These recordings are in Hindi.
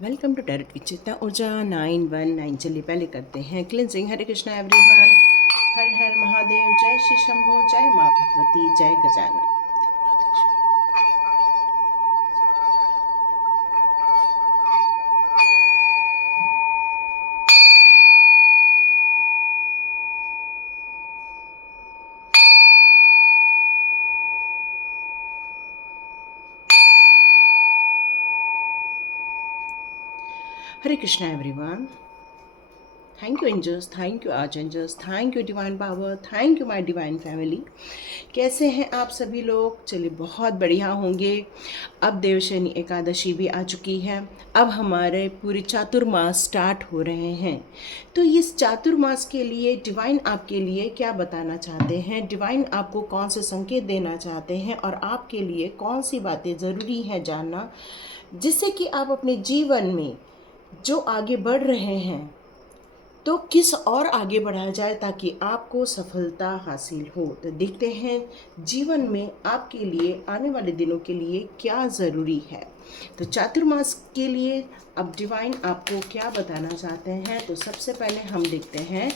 वेलकम टू टैरोट की चेतना ऊर्जा 919। चलिए पहले करते हैं क्लिनजिंग। हरे कृष्णा एवरीवन, हर हर महादेव, जय श्री शंभू, जय माँ भगवती, जय Gajanan. Hare Krishna everyone, thank you angels, thank you archangels, thank you divine power, thank you my divine family. कैसे हैं आप सभी लोग? चलिए बहुत बढ़िया होंगे। अब देवशयनी एकादशी भी आ चुकी है। अब हमारे पूरे चातुर्मास स्टार्ट हो रहे हैं। तो इस चातुर्मास के लिए डिवाइन आपके लिए क्या बताना चाहते हैं, डिवाइन आपको कौन से संकेत देना चाहते हैं और आपके लिए कौन सी बातें ज़रूरी हैं जानना, जिससे कि आप अपने जीवन में जो आगे बढ़ रहे हैं तो किस और आगे बढ़ाया जाए ताकि आपको सफलता हासिल हो। तो देखते हैं जीवन में आपके लिए आने वाले दिनों के लिए क्या ज़रूरी है। तो चातुर्मास के लिए अब डिवाइन आपको क्या बताना चाहते हैं, तो सबसे पहले हम देखते हैं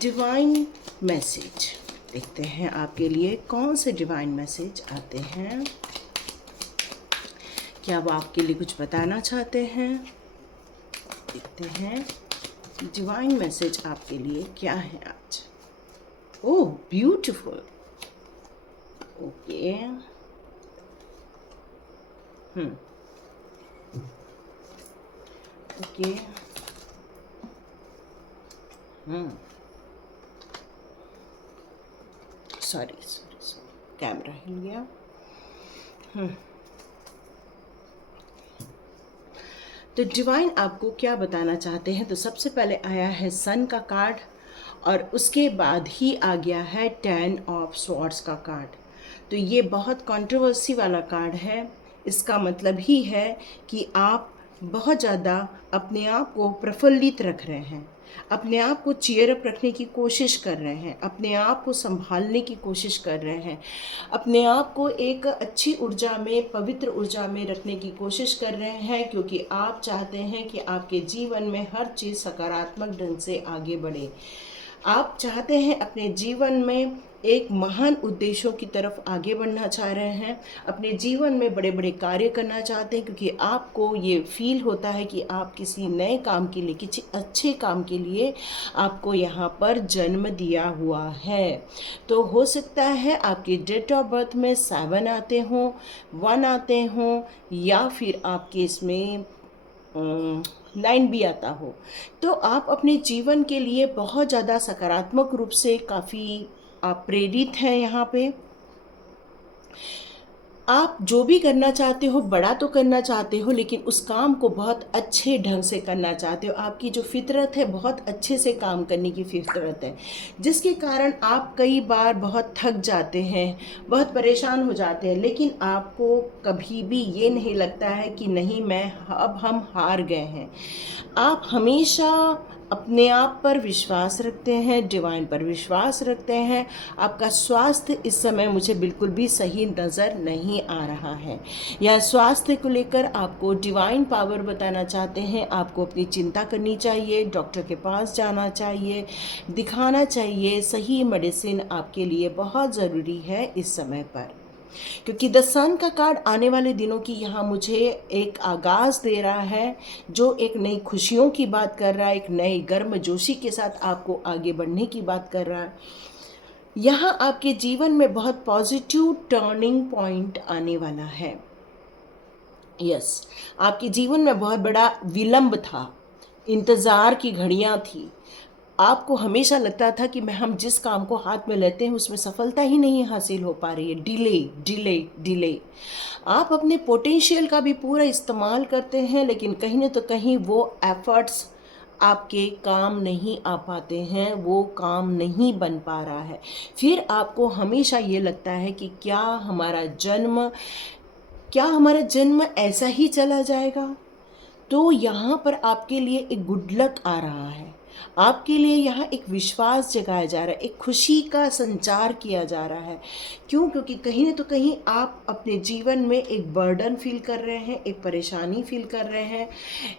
डिवाइन मैसेज। देखते हैं आपके लिए कौन से डिवाइन मैसेज आते हैं, क्या वो आपके लिए कुछ बताना चाहते हैं। देखते हैं डिवाइन मैसेज आपके लिए क्या है आज। Oh beautiful, okay. Okay. Sorry sorry sorry, camera हिल गया। तो डिवाइन आपको क्या बताना चाहते हैं, तो सबसे पहले आया है सन का कार्ड और उसके बाद ही आ गया है 10 ऑफ स्वॉर्ड्स का कार्ड। तो ये बहुत कंट्रोवर्सी वाला कार्ड है। इसका मतलब ही है कि आप बहुत ज़्यादा अपने आप को प्रफुल्लित रख रहे हैं, अपने आप को चीयर अप रखने की कोशिश कर रहे हैं, अपने आप को संभालने की कोशिश कर रहे हैं, अपने आप को एक अच्छी ऊर्जा में, पवित्र ऊर्जा में रखने की कोशिश कर रहे हैं, क्योंकि आप चाहते हैं कि आपके जीवन में हर चीज़ सकारात्मक ढंग से आगे बढ़े। आप चाहते हैं अपने जीवन में एक महान उद्देश्यों की तरफ आगे बढ़ना चाह रहे हैं, अपने जीवन में बड़े बड़े कार्य करना चाहते हैं, क्योंकि आपको ये फील होता है कि आप किसी नए काम के लिए, किसी अच्छे काम के लिए आपको यहाँ पर जन्म दिया हुआ है। तो हो सकता है आपके डेट ऑफ बर्थ में 7 आते हों, 1 आते हों, या फिर आपके इसमें 9 भी आता हो। तो आप अपने जीवन के लिए बहुत ज़्यादा सकारात्मक रूप से काफ़ी आप प्रेरित हैं। यहाँ पे आप जो भी करना चाहते हो, बड़ा तो करना चाहते हो, लेकिन उस काम को बहुत अच्छे ढंग से करना चाहते हो। आपकी जो फितरत है, बहुत अच्छे से काम करने की फितरत है, जिसके कारण आप कई बार बहुत थक जाते हैं, बहुत परेशान हो जाते हैं, लेकिन आपको कभी भी ये नहीं लगता है कि नहीं, अब हम हार गए हैं। आप हमेशा अपने आप पर विश्वास रखते हैं, डिवाइन पर विश्वास रखते हैं। आपका स्वास्थ्य इस समय मुझे बिल्कुल भी सही नज़र नहीं आ रहा है। या स्वास्थ्य को लेकर आपको डिवाइन पावर बताना चाहते हैं, आपको अपनी चिंता करनी चाहिए, डॉक्टर के पास जाना चाहिए, दिखाना चाहिए। सही मेडिसिन आपके लिए बहुत ज़रूरी है इस समय पर, क्योंकि द सन का कार्ड आने वाले दिनों की यहाँ मुझे एक आगाज़ दे रहा है, जो एक नई खुशियों की बात कर रहा है, एक नई गर्मजोशी के साथ आपको आगे बढ़ने की बात कर रहा है। यहाँ आपके जीवन में बहुत पॉजिटिव टर्निंग पॉइंट आने वाला है। यस, आपके जीवन में बहुत बड़ा विलंब था, इंतज़ार की घड़ियाँ थी। आपको हमेशा लगता था कि हम जिस काम को हाथ में लेते हैं उसमें सफलता ही नहीं हासिल हो पा रही है, डिले डिले डिले। आप अपने पोटेंशियल का भी पूरा इस्तेमाल करते हैं, लेकिन कहीं न तो कहीं वो एफर्ट्स आपके काम नहीं आ पाते हैं, वो काम नहीं बन पा रहा है। फिर आपको हमेशा ये लगता है कि क्या हमारा जन्म ऐसा ही चला जाएगा। तो यहाँ पर आपके लिए एक गुड लक आ रहा है। आपके लिए यहाँ एक विश्वास जगाया जा रहा है, एक खुशी का संचार किया जा रहा है। क्यों? क्योंकि कहीं न तो कहीं आप अपने जीवन में एक बर्डन फ़ील कर रहे हैं, एक परेशानी फ़ील कर रहे हैं,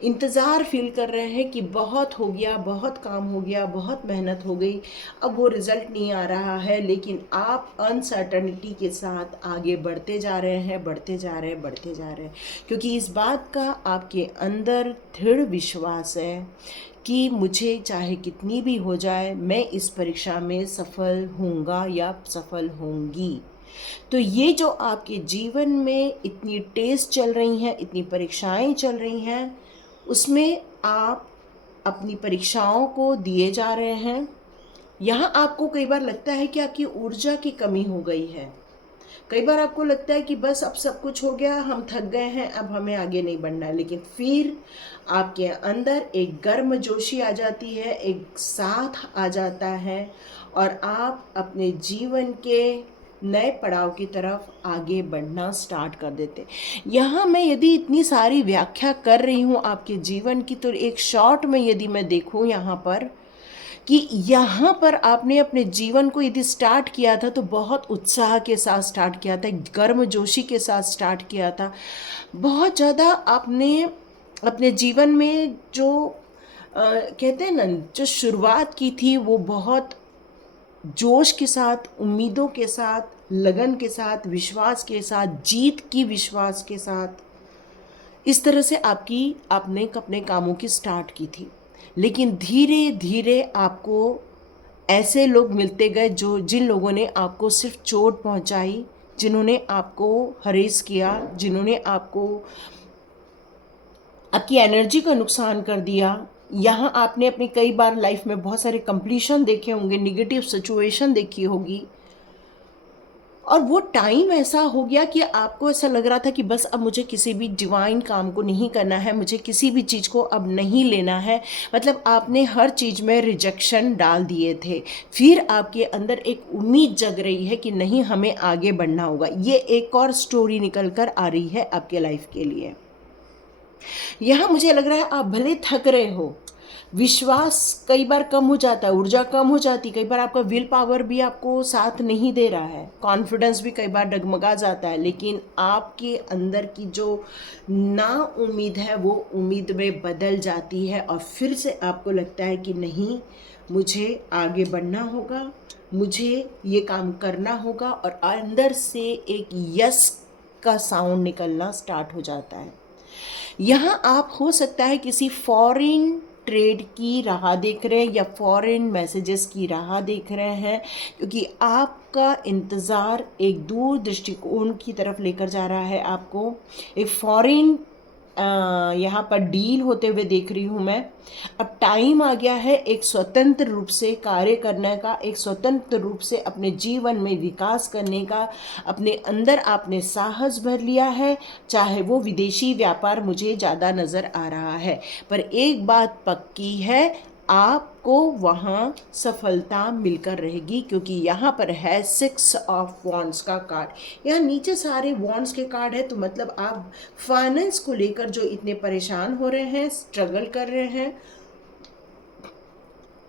इंतज़ार फ़ील कर रहे हैं कि बहुत हो गया, बहुत काम हो गया, बहुत मेहनत हो गई, अब वो रिज़ल्ट नहीं आ रहा है, लेकिन आप अनसर्टेनिटी के साथ आगे बढ़ते जा रहे हैं, बढ़ते जा रहे हैं, बढ़ते जा रहे हैं। क्योंकि इस बात का आपके अंदर दृढ़ विश्वास है कि मुझे चाहे कितनी भी हो जाए, मैं इस परीक्षा में सफल होऊंगा या सफल होंगी। तो ये जो आपके जीवन में इतनी टेस्ट चल रही हैं, इतनी परीक्षाएं चल रही हैं, उसमें आप अपनी परीक्षाओं को दिए जा रहे हैं। यहाँ आपको कई बार लगता है कि आपकी ऊर्जा की कमी हो गई है। कई बार आपको लगता है कि बस अब सब कुछ हो गया, हम थक गए हैं, अब हमें आगे नहीं बढ़ना है। लेकिन फिर आपके अंदर एक गर्मजोशी आ जाती है, एक साथ आ जाता है, और आप अपने जीवन के नए पड़ाव की तरफ आगे बढ़ना स्टार्ट कर देते। यहाँ मैं यदि इतनी सारी व्याख्या कर रही हूँ आपके जीवन की, तो एक शॉर्ट में यदि मैं देखूँ यहाँ पर कि यहाँ पर आपने अपने जीवन को यदि स्टार्ट किया था तो बहुत उत्साह के साथ स्टार्ट किया था, गर्मजोशी के साथ स्टार्ट किया था। बहुत ज़्यादा आपने अपने जीवन में जो कहते हैं ना, जो शुरुआत की थी वो बहुत जोश के साथ, उम्मीदों के साथ, लगन के साथ, विश्वास के साथ, जीत की विश्वास के साथ, इस तरह से आपने अपने कामों की स्टार्ट की थी। लेकिन धीरे धीरे आपको ऐसे लोग मिलते गए जिन लोगों ने आपको सिर्फ चोट पहुंचाई, जिन्होंने आपको हरेस किया, जिन्होंने आपकी एनर्जी का नुकसान कर दिया। यहाँ आपने अपनी कई बार लाइफ में बहुत सारे कंप्लीशन देखे होंगे, निगेटिव सिचुएशन देखी होगी, और वो टाइम ऐसा हो गया कि आपको ऐसा लग रहा था कि बस अब मुझे किसी भी डिवाइन काम को नहीं करना है, मुझे किसी भी चीज़ को अब नहीं लेना है। मतलब आपने हर चीज़ में रिजेक्शन डाल दिए थे। फिर आपके अंदर एक उम्मीद जग रही है कि नहीं, हमें आगे बढ़ना होगा। ये एक और स्टोरी निकल कर आ रही है आपके लाइफ के लिए। यहाँ मुझे लग रहा है आप भले थक रहे हो, विश्वास कई बार कम हो जाता है, ऊर्जा कम हो जाती, कई बार आपका विल पावर भी आपको साथ नहीं दे रहा है, कॉन्फिडेंस भी कई बार डगमगा जाता है, लेकिन आपके अंदर की जो ना उम्मीद है वो उम्मीद में बदल जाती है, और फिर से आपको लगता है कि नहीं, मुझे आगे बढ़ना होगा, मुझे ये काम करना होगा, और अंदर से एक यस का साउंड निकलना स्टार्ट हो जाता है। यहाँ आप हो सकता है किसी फॉरेन ट्रेड की राह देख रहे हैं या फॉरेन मैसेजेस की राह देख रहे हैं, क्योंकि आपका इंतज़ार एक दूर दृष्टिकोण की तरफ लेकर जा रहा है। आपको एक फॉरेन यहाँ पर डील होते हुए देख रही हूँ मैं। अब टाइम आ गया है एक स्वतंत्र रूप से कार्य करने का, एक स्वतंत्र रूप से अपने जीवन में विकास करने का। अपने अंदर आपने साहस भर लिया है, चाहे वो विदेशी व्यापार मुझे ज़्यादा नज़र आ रहा है, पर एक बात पक्की है, आपको वहाँ सफलता मिलकर रहेगी, क्योंकि यहाँ पर है 6 ऑफ वॉन्ड्स का कार्ड। यहाँ नीचे सारे वॉन्ड्स के कार्ड है, तो मतलब आप फाइनेंस को लेकर जो इतने परेशान हो रहे हैं, स्ट्रगल कर रहे हैं,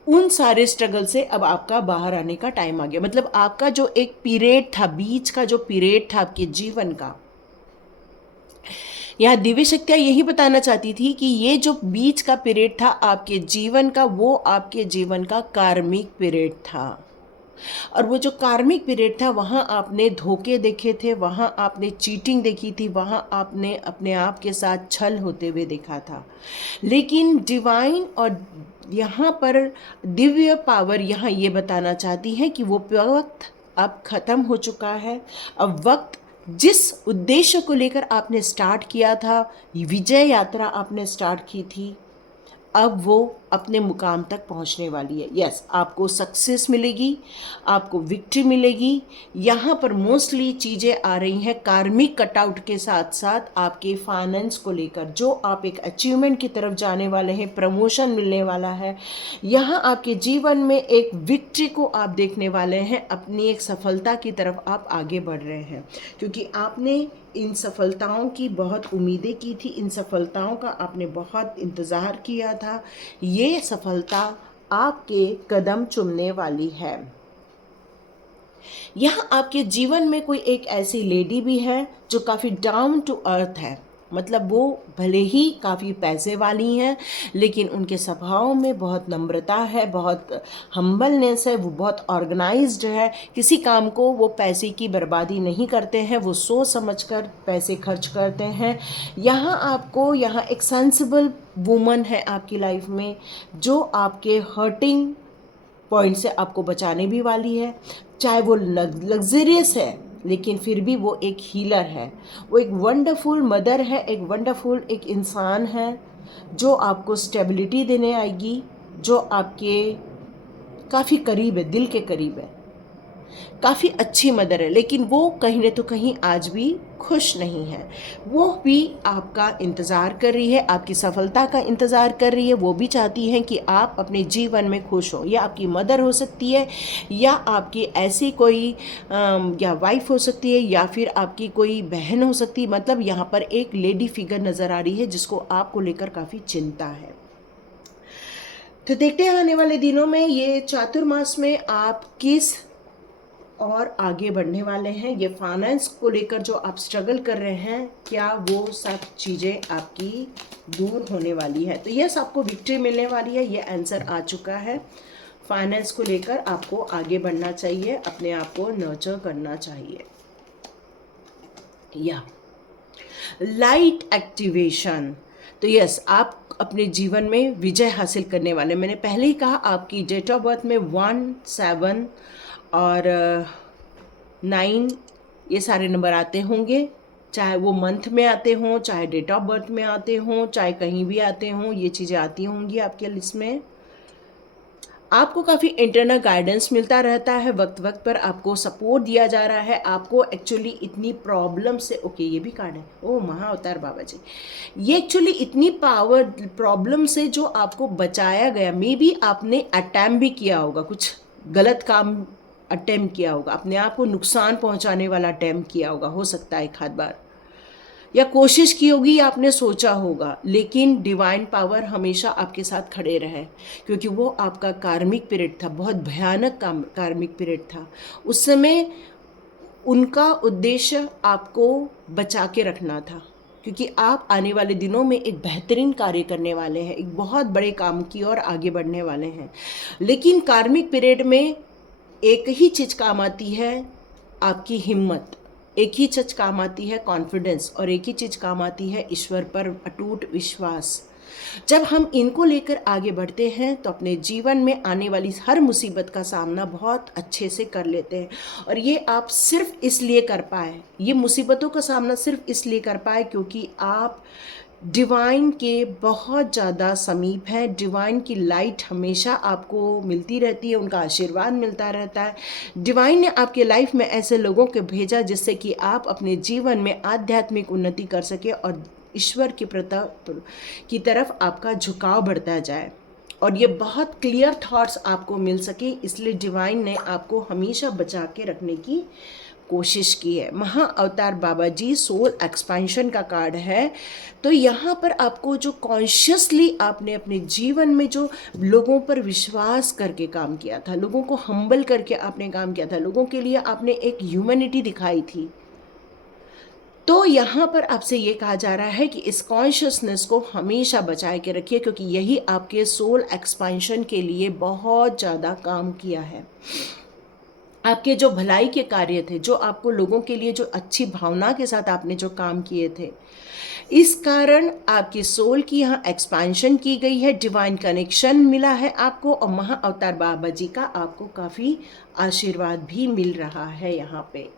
उन सारे स्ट्रगल से अब आपका बाहर आने का टाइम आ गया। मतलब आपका जो एक पीरियड था, बीच का जो पीरियड था आपके जीवन का, यहाँ दिव्य शक्तियाँ यही बताना चाहती थी कि ये जो बीच का पीरियड था आपके जीवन का, वो आपके जीवन का कार्मिक पीरियड था। और वो जो कार्मिक पीरियड था, वहाँ आपने धोखे देखे थे, वहाँ आपने चीटिंग देखी थी, वहाँ आपने अपने आप के साथ छल होते हुए देखा था। लेकिन डिवाइन और यहाँ पर दिव्य पावर यहाँ ये बताना चाहती है कि वो वक्त अब ख़त्म हो चुका है। अब वक्त, जिस उद्देश्य को लेकर आपने स्टार्ट किया था, विजय यात्रा आपने स्टार्ट की थी, अब वो अपने मुकाम तक पहुंचने वाली है। यस, आपको सक्सेस मिलेगी, आपको विक्ट्री मिलेगी। यहाँ पर मोस्टली चीज़ें आ रही हैं कार्मिक कटआउट के साथ साथ आपके फाइनेंस को लेकर, जो आप एक अचीवमेंट की तरफ जाने वाले हैं, प्रमोशन मिलने वाला है। यहाँ आपके जीवन में एक विक्ट्री को आप देखने वाले हैं, अपनी एक सफलता की तरफ आप आगे बढ़ रहे हैं, क्योंकि आपने इन सफलताओं की बहुत उम्मीदें की थी, इन सफलताओं का आपने बहुत इंतज़ार किया था। ये सफलता आपके कदम चूमने वाली है। यहाँ आपके जीवन में कोई एक ऐसी लेडी भी है जो काफ़ी डाउन टू अर्थ है, मतलब वो भले ही काफ़ी पैसे वाली हैं लेकिन उनके स्वभाव में बहुत नम्रता है, बहुत हम्बलनेस है, वो बहुत ऑर्गेनाइज्ड है। किसी काम को वो पैसे की बर्बादी नहीं करते हैं, वो सोच समझकर पैसे खर्च करते हैं। यहाँ एक सेंसिबल वुमन है आपकी लाइफ में जो आपके हर्टिंग पॉइंट से आपको बचाने भी वाली है। चाहे वो लग्जरियस है लेकिन फिर भी वो एक हीलर है, वो एक वंडरफुल मदर है, एक वंडरफुल एक इंसान है जो आपको स्टेबिलिटी देने आएगी, जो आपके काफ़ी करीब है, दिल के करीब है, काफ़ी अच्छी मदर है। लेकिन वो कहीं न तो कहीं आज भी खुश नहीं है। वो भी आपका इंतज़ार कर रही है, आपकी सफलता का इंतज़ार कर रही है। वो भी चाहती हैं कि आप अपने जीवन में खुश हो। या आपकी मदर हो सकती है, या आपकी ऐसी कोई या वाइफ हो सकती है, या फिर आपकी कोई बहन हो सकती है। मतलब यहाँ पर एक लेडी फिगर नज़र आ रही है जिसको आपको लेकर काफ़ी चिंता है। तो देखते हैं आने वाले दिनों में ये चातुर्मास में आप किस और आगे बढ़ने वाले हैं। ये फाइनेंस को लेकर जो आप स्ट्रगल कर रहे हैं, क्या वो सब चीज़ें आपकी दूर होने वाली है? तो यस, आपको विक्ट्री मिलने वाली है, ये आंसर आ चुका है। फाइनेंस को लेकर आपको आगे बढ़ना चाहिए, अपने आप को नर्चर करना चाहिए। या लाइट एक्टिवेशन, तो यस, आप अपने जीवन में विजय हासिल करने वाले। मैंने पहले ही कहा आपकी डेट ऑफ बर्थ में 1, 7 और 9 ये सारे नंबर आते होंगे, चाहे वो मंथ में आते हों, चाहे डेट ऑफ बर्थ में आते हों, चाहे कहीं भी आते हों, ये चीज़ें आती होंगी आपके लिस्ट में। आपको काफ़ी इंटरनल गाइडेंस मिलता रहता है, वक्त वक्त पर आपको सपोर्ट दिया जा रहा है। आपको एक्चुअली इतनी प्रॉब्लम से, ओके ये भी कार्ड है, ओह महाअवतार बाबा जी, ये एक्चुअली इतनी प्रॉब्लम से जो आपको बचाया गया। मे बी आपने अटैम्प्ट भी किया होगा, कुछ गलत काम अटैम्प्ट किया होगा, अपने आप को नुकसान पहुंचाने वाला अटैम्प्ट किया होगा, हो सकता है एक आध बार, या कोशिश की होगी, या आपने सोचा होगा। लेकिन डिवाइन पावर हमेशा आपके साथ खड़े रहे, क्योंकि वो आपका कार्मिक पीरियड था, बहुत भयानक कार्मिक पीरियड था। उस समय उनका उद्देश्य आपको बचा के रखना था, क्योंकि आप आने वाले दिनों में एक बेहतरीन कार्य करने वाले हैं, एक बहुत बड़े काम की ओर आगे बढ़ने वाले हैं। लेकिन कार्मिक पीरियड में एक ही चीज़ काम आती है, आपकी हिम्मत। एक ही चीज़ काम आती है, कॉन्फिडेंस। और एक ही चीज़ काम आती है, ईश्वर पर अटूट विश्वास। जब हम इनको लेकर आगे बढ़ते हैं तो अपने जीवन में आने वाली हर मुसीबत का सामना बहुत अच्छे से कर लेते हैं। और ये आप सिर्फ इसलिए कर पाए, ये मुसीबतों का सामना सिर्फ इसलिए कर पाए क्योंकि आप डिवाइन के बहुत ज़्यादा समीप है। डिवाइन की लाइट हमेशा आपको मिलती रहती है, उनका आशीर्वाद मिलता रहता है। डिवाइन ने आपके लाइफ में ऐसे लोगों को भेजा जिससे कि आप अपने जीवन में आध्यात्मिक उन्नति कर सके और ईश्वर की तरफ आपका झुकाव बढ़ता जाए, और ये बहुत क्लियर थॉट्स आपको मिल सके। इसलिए डिवाइन ने आपको हमेशा बचा के रखने की कोशिश की है। महाअवतार बाबा जी सोल एक्सपेंशन का कार्ड है। तो यहाँ पर आपको जो कॉन्शियसली आपने अपने जीवन में जो लोगों पर विश्वास करके काम किया था, लोगों को हम्बल करके आपने काम किया था, लोगों के लिए आपने एक ह्यूमैनिटी दिखाई थी, तो यहाँ पर आपसे ये कहा जा रहा है कि इस कॉन्शियसनेस को हमेशा बचाए के रखिए, क्योंकि यही आपके सोल एक्सपेंशन के लिए बहुत ज़्यादा काम किया है। आपके जो भलाई के कार्य थे, जो आपको लोगों के लिए जो अच्छी भावना के साथ आपने जो काम किए थे, इस कारण आपकी सोल की यहाँ एक्सपेंशन की गई है, डिवाइन कनेक्शन मिला है आपको, और महाअवतार बाबा जी का आपको काफ़ी आशीर्वाद भी मिल रहा है यहाँ पे।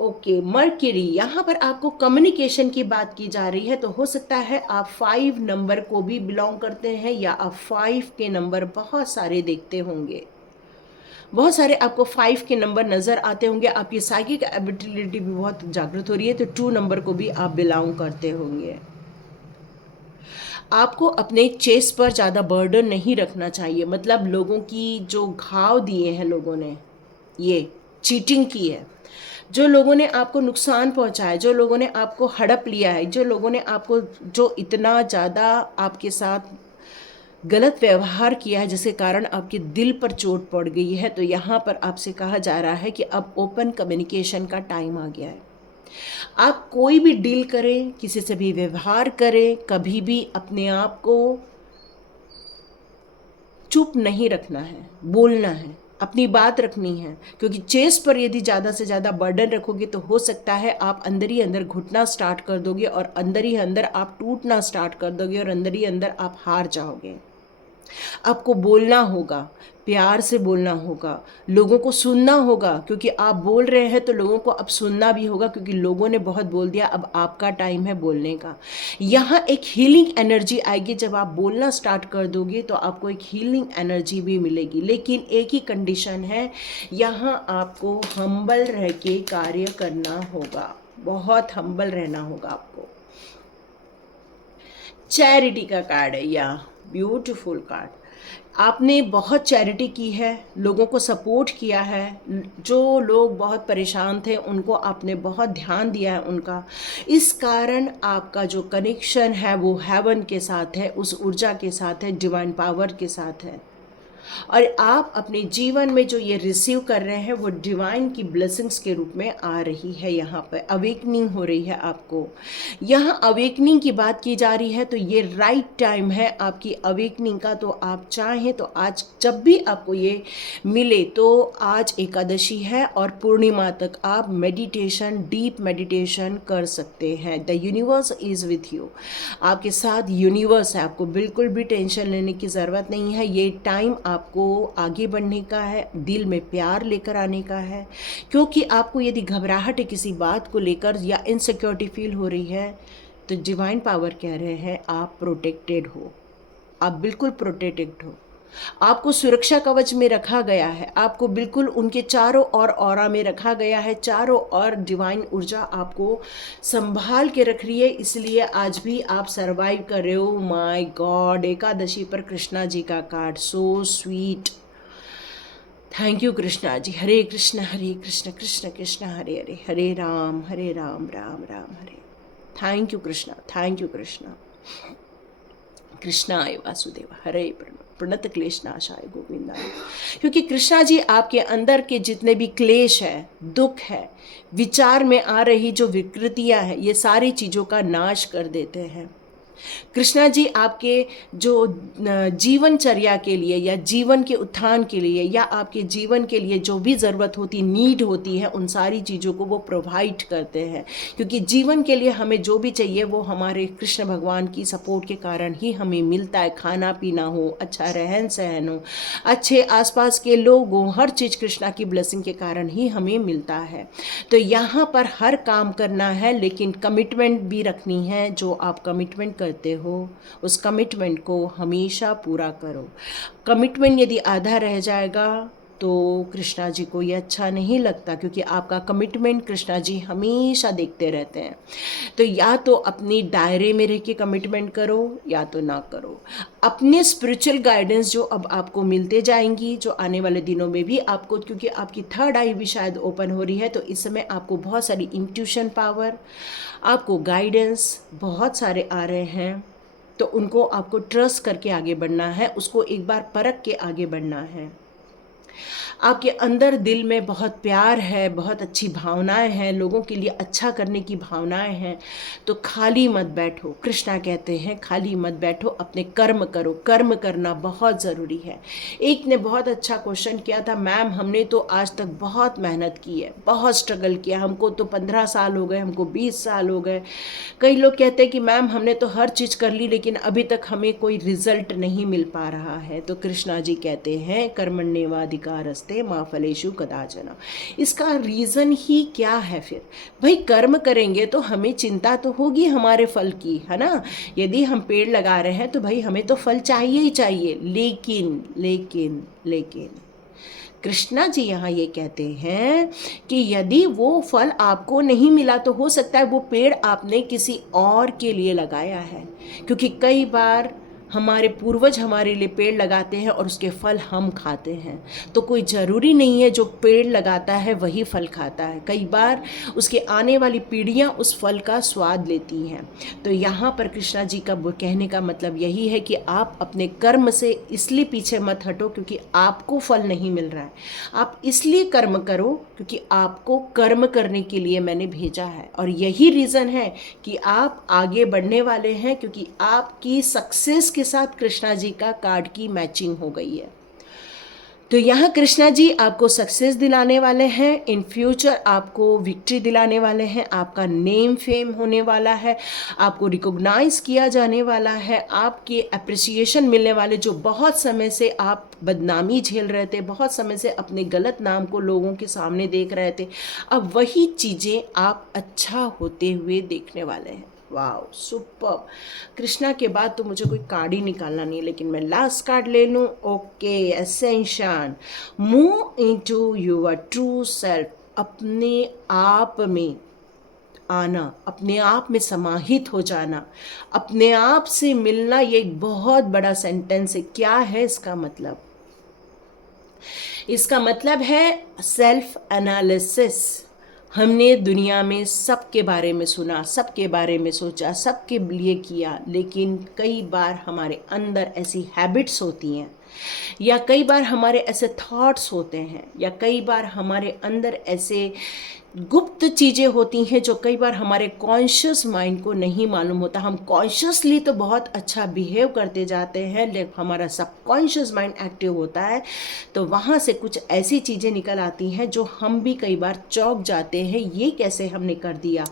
ओके, मर्क्यूरी, यहाँ पर आपको कम्युनिकेशन की बात की जा रही है। तो हो सकता है आप 5 नंबर को भी बिलोंग करते हैं, या आप 5 के नंबर बहुत सारे देखते होंगे, बहुत सारे आपको 5 के नंबर नज़र आते होंगे। आपकी साइकिक एबिलिटी भी बहुत जागृत हो रही है, तो 2 नंबर को भी आप बिलोंग करते होंगे। आपको अपने चेस्ट पर ज़्यादा बर्डन नहीं रखना चाहिए, मतलब लोगों की जो घाव दिए हैं, लोगों ने ये चीटिंग की है, जो लोगों ने आपको नुकसान पहुंचाया, जो लोगों ने आपको हड़प लिया है, जो लोगों ने आपको जो इतना ज़्यादा आपके साथ गलत व्यवहार किया है जिसके कारण आपके दिल पर चोट पड़ गई है, तो यहाँ पर आपसे कहा जा रहा है कि अब ओपन कम्युनिकेशन का टाइम आ गया है। आप कोई भी डील करें, किसी से भी व्यवहार करें, कभी भी अपने आप को चुप नहीं रखना है, बोलना है, अपनी बात रखनी है। क्योंकि चेस्ट पर यदि ज़्यादा से ज़्यादा बर्डन रखोगे तो हो सकता है आप अंदर ही अंदर घुटना स्टार्ट कर दोगे और अंदर ही अंदर आप टूटना स्टार्ट कर दोगे और अंदर ही अंदर आप हार जाओगे। आपको बोलना होगा, प्यार से बोलना होगा, लोगों को सुनना होगा, क्योंकि आप बोल रहे हैं तो लोगों को अब सुनना भी होगा, क्योंकि लोगों ने बहुत बोल दिया, अब आपका टाइम है बोलने का। यहाँ एक हीलिंग एनर्जी आएगी, जब आप बोलना स्टार्ट कर दोगे तो आपको एक हीलिंग एनर्जी भी मिलेगी। लेकिन एक ही कंडीशन है, यहाँ आपको हम्बल रह के कार्य करना होगा, बहुत हम्बल रहना होगा आपको। चैरिटी का कार्ड है या ब्यूटीफुल कार्ड। आपने बहुत चैरिटी की है, लोगों को सपोर्ट किया है, जो लोग बहुत परेशान थे उनको आपने बहुत ध्यान दिया है उनका। इस कारण आपका जो कनेक्शन है वो हेवन के साथ है, उस ऊर्जा के साथ है, डिवाइन पावर के साथ है। और आप अपने जीवन में जो ये रिसीव कर रहे हैं वो डिवाइन की ब्लेसिंग्स के रूप में आ रही है। यहाँ पर अवेकनिंग हो रही है आपको। यहाँ अवेकनिंग की बात की जा रही है, तो ये राइट टाइम है आपकी अवेकनिंग का। तो आप चाहें तो आज जब भी आपको ये मिले, तो आज एकादशी है और पूर्णिमा तक आप मेडिटेशन, डीप मेडिटेशन कर सकते हैं। The universe is with you, आपके साथ यूनिवर्स है। आपको बिल्कुल भी टेंशन लेने की ज़रूरत नहीं है। ये टाइम आपको आगे बढ़ने का है, दिल में प्यार लेकर आने का है। क्योंकि आपको यदि घबराहट है किसी बात को लेकर या इनसिक्योरिटी फील हो रही है, तो डिवाइन पावर कह रहे हैं आप प्रोटेक्टेड हो, आप बिल्कुल प्रोटेक्टेड हो। आपको सुरक्षा कवच में रखा गया है, आपको बिल्कुल उनके चारों ओर ऑरा में रखा गया है। चारों ओर डिवाइन ऊर्जा आपको संभाल के रख रही है, इसलिए आज भी आप सरवाइव कर रहे हो। माय गॉड, एकादशी पर कृष्णा जी का card, so sweet. Thank you Krishna ji. Hare Krishna Krishna Krishna Hare Hare, Hare Ram Ram Ram Hare. Thank you Krishna, thank you Krishna. कृष्णाय वासुदेव हरे प्रणत क्लेश नाशाय गोविंदाय। क्योंकि कृष्णा जी आपके अंदर के जितने भी क्लेश है, दुख है, विचार में आ रही जो विकृतियां हैं, ये सारी चीज़ों का नाश कर देते हैं। कृष्णा जी आपके जो जीवनचर्या के लिए या जीवन के उत्थान के लिए या आपके जीवन के लिए जो भी ज़रूरत होती, नीड होती है, उन सारी चीज़ों को वो प्रोवाइड करते हैं। क्योंकि जीवन के लिए हमें जो भी चाहिए वो हमारे कृष्ण भगवान की सपोर्ट के कारण ही हमें मिलता है। खाना पीना हो, अच्छा रहन सहन हो, अच्छे आसपास के लोग हों, हर चीज़ कृष्णा की ब्लेसिंग के कारण ही हमें मिलता है। तो यहाँ पर हर काम करना है, लेकिन कमिटमेंट भी रखनी है। जो आप कमिटमेंट करते हो उस कमिटमेंट को हमेशा पूरा करो। कमिटमेंट यदि आधा रह जाएगा तो कृष्णा जी को ये अच्छा नहीं लगता, क्योंकि आपका कमिटमेंट कृष्णा जी हमेशा देखते रहते हैं। तो या तो अपनी दायरे में रह के कमिटमेंट करो या तो ना करो। अपने स्पिरिचुअल गाइडेंस जो अब आपको मिलते जाएंगी, जो आने वाले दिनों में भी आपको, क्योंकि आपकी थर्ड आई भी शायद ओपन हो रही है, तो इस समय आपको बहुत सारी इंट्यूशन पावर, आपको गाइडेंस बहुत सारे आ रहे हैं। तो उनको आपको ट्रस्ट करके आगे बढ़ना है, उसको एक बार परख के आगे बढ़ना है। आपके अंदर दिल में बहुत प्यार है, बहुत अच्छी भावनाएं हैं, लोगों के लिए अच्छा करने की भावनाएं हैं। तो खाली मत बैठो, कृष्णा कहते हैं खाली मत बैठो, अपने कर्म करो। कर्म करना बहुत ज़रूरी है। एक ने बहुत अच्छा क्वेश्चन किया था, मैम हमने तो आज तक बहुत मेहनत की है, बहुत स्ट्रगल किया, हमको तो 15 साल हो गए, हमको 20 साल हो गए। कई लोग कहते हैं कि मैम हमने तो हर चीज़ कर ली, लेकिन अभी तक हमें कोई रिजल्ट नहीं मिल पा रहा है। तो कृष्णा जी कहते हैं कर्मण्येवाधिकारस्ते माँ फलेषु कदाचन। इसका रीज़न ही क्या है फिर? भाई कर्म करेंगे तो हमें चिंता तो होगी हमारे फल की, है ना। यदि हम पेड़ लगा रहे हैं तो भाई हमें तो फल चाहिए ही चाहिए। लेकिन लेकिन लेकिन कृष्णा जी यहाँ ये कहते हैं कि यदि वो फल आपको नहीं मिला तो हो सकता है वो पेड़ आपने किसी और के लिए लगाया है। क्योंकि कई बार हमारे पूर्वज हमारे लिए पेड़ लगाते हैं और उसके फल हम खाते हैं। तो कोई ज़रूरी नहीं है जो पेड़ लगाता है वही फल खाता है, कई बार उसके आने वाली पीढ़ियाँ उस फल का स्वाद लेती हैं। तो यहाँ पर कृष्णा जी का कहने का मतलब यही है कि आप अपने कर्म से इसलिए पीछे मत हटो क्योंकि आपको फल नहीं मिल रहा है। आप इसलिए कर्म करो क्योंकि आपको कर्म करने के लिए मैंने भेजा है, और यही रीज़न है कि आप आगे बढ़ने वाले हैं, क्योंकि आपकी सक्सेस के साथ कृष्णा जी का कार्ड की मैचिंग हो गई है। तो यहाँ कृष्णा जी आपको सक्सेस दिलाने वाले हैं, इन फ्यूचर आपको विक्ट्री दिलाने वाले हैं, आपका नेम फेम होने वाला है, आपको रिकॉग्नाइज किया जाने वाला है, आपके अप्रिसिएशन मिलने वाले। जो बहुत समय से आप बदनामी झेल रहे थे, बहुत समय से अपने गलत नाम को लोगों के सामने देख रहे थे, अब वही चीज़ें आप अच्छा होते हुए देखने वाले हैं। Wow, super. कृष्णा के बाद तो मुझे कोई कार्ड ही निकालना नहीं, लेकिन मैं लास्ट कार्ड ले लूँ। Okay, ascension. Move into your true self. अपने आप में आना, अपने आप में समाहित हो जाना, अपने आप से मिलना, ये एक बहुत बड़ा सेंटेंस है। क्या है इसका मतलब? इसका मतलब है सेल्फ एनालिसिस। हमने दुनिया में सबके बारे में सुना, सबके बारे में सोचा, सबके लिए किया, लेकिन कई बार हमारे अंदर ऐसी हैबिट्स होती हैं, या कई बार हमारे ऐसे थॉट्स होते हैं, या कई बार हमारे अंदर ऐसे गुप्त चीज़ें होती हैं जो कई बार हमारे कॉन्शियस माइंड को नहीं मालूम होता। हम कॉन्शियसली तो बहुत अच्छा बिहेव करते जाते हैं, लेकिन हमारा सबकॉन्शियस माइंड एक्टिव होता है, तो वहाँ से कुछ ऐसी चीज़ें निकल आती हैं जो हम भी कई बार चौंक जाते हैं, ये कैसे हमने कर दिया।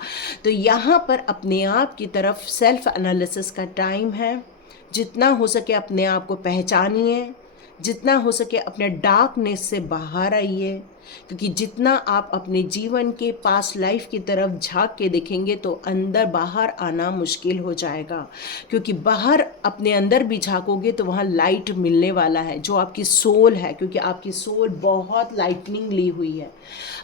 तो यहाँ पर अपने आप की तरफ सेल्फ एनालिसिस का टाइम है। जितना हो सके अपने आप को पहचानिए, जितना हो सके अपने डार्कनेस से बाहर आइए, क्योंकि जितना आप अपने जीवन के पास्ट लाइफ की तरफ झांक के देखेंगे तो अंदर बाहर आना मुश्किल हो जाएगा, क्योंकि बाहर अपने अंदर भी झांकोगे तो वहाँ लाइट मिलने वाला है, जो आपकी सोल है, क्योंकि आपकी सोल बहुत लाइटनिंग ली हुई है।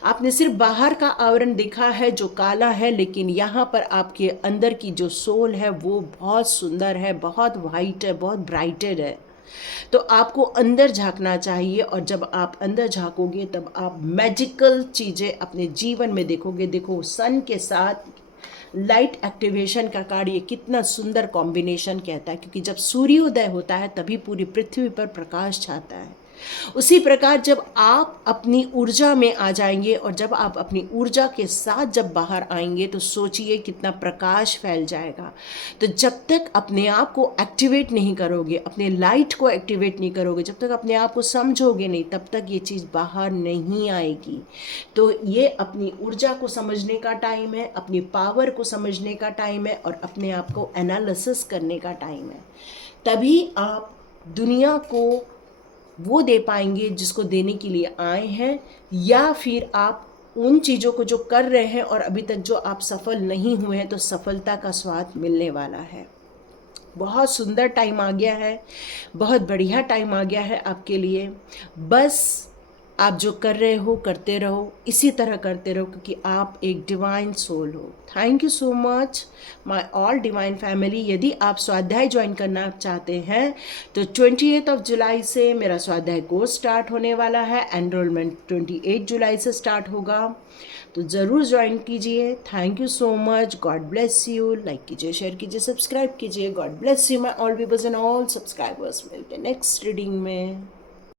आपने सिर्फ बाहर का आवरण देखा है जो काला है, लेकिन यहाँ पर आपके अंदर की जो सोल है वो बहुत सुंदर है, बहुत वाइट है, बहुत ब्राइटेड है। तो आपको अंदर झांकना चाहिए, और जब आप अंदर झांकोगे तब आप मैजिकल चीज़ें अपने जीवन में देखोगे। देखो, सन के साथ लाइट एक्टिवेशन का कार्ड, ये कितना सुंदर कॉम्बिनेशन कहता है, क्योंकि जब सूर्योदय होता है तभी पूरी पृथ्वी पर प्रकाश छाता है। उसी प्रकार जब आप अपनी ऊर्जा में आ जाएंगे, और जब आप अपनी ऊर्जा के साथ जब बाहर आएंगे, तो सोचिए कितना प्रकाश फैल जाएगा। तो जब तक अपने आप को एक्टिवेट नहीं करोगे, अपने लाइट को एक्टिवेट नहीं करोगे, जब तक अपने आप को समझोगे नहीं, तब तक ये चीज़ बाहर नहीं आएगी। तो ये अपनी ऊर्जा को समझने का टाइम है, अपनी पावर को समझने का टाइम है, और अपने आप को एनालिसिस करने का टाइम है। तभी आप दुनिया को वो दे पाएंगे जिसको देने के लिए आए हैं, या फिर आप उन चीज़ों को जो कर रहे हैं और अभी तक जो आप सफल नहीं हुए हैं, तो सफलता का स्वाद मिलने वाला है। बहुत सुंदर टाइम आ गया है, बहुत बढ़िया टाइम आ गया है आपके लिए। बस आप जो कर रहे हो करते रहो, इसी तरह करते रहो, क्योंकि आप एक डिवाइन सोल हो। Thank you so much my all divine family. यदि आप स्वाध्याय ज्वाइन करना चाहते हैं तो 28 जुलाई से मेरा स्वाध्याय कोर्स स्टार्ट होने वाला है। एनरोलमेंट 28 जुलाई से स्टार्ट होगा, तो ज़रूर ज्वाइन कीजिए। Thank you so much. God bless you. Like कीजिए, शेयर कीजिए, सब्सक्राइब कीजिए। God bless you my all viewers and all subscribers. मिलते हैं नेक्स्ट रीडिंग में।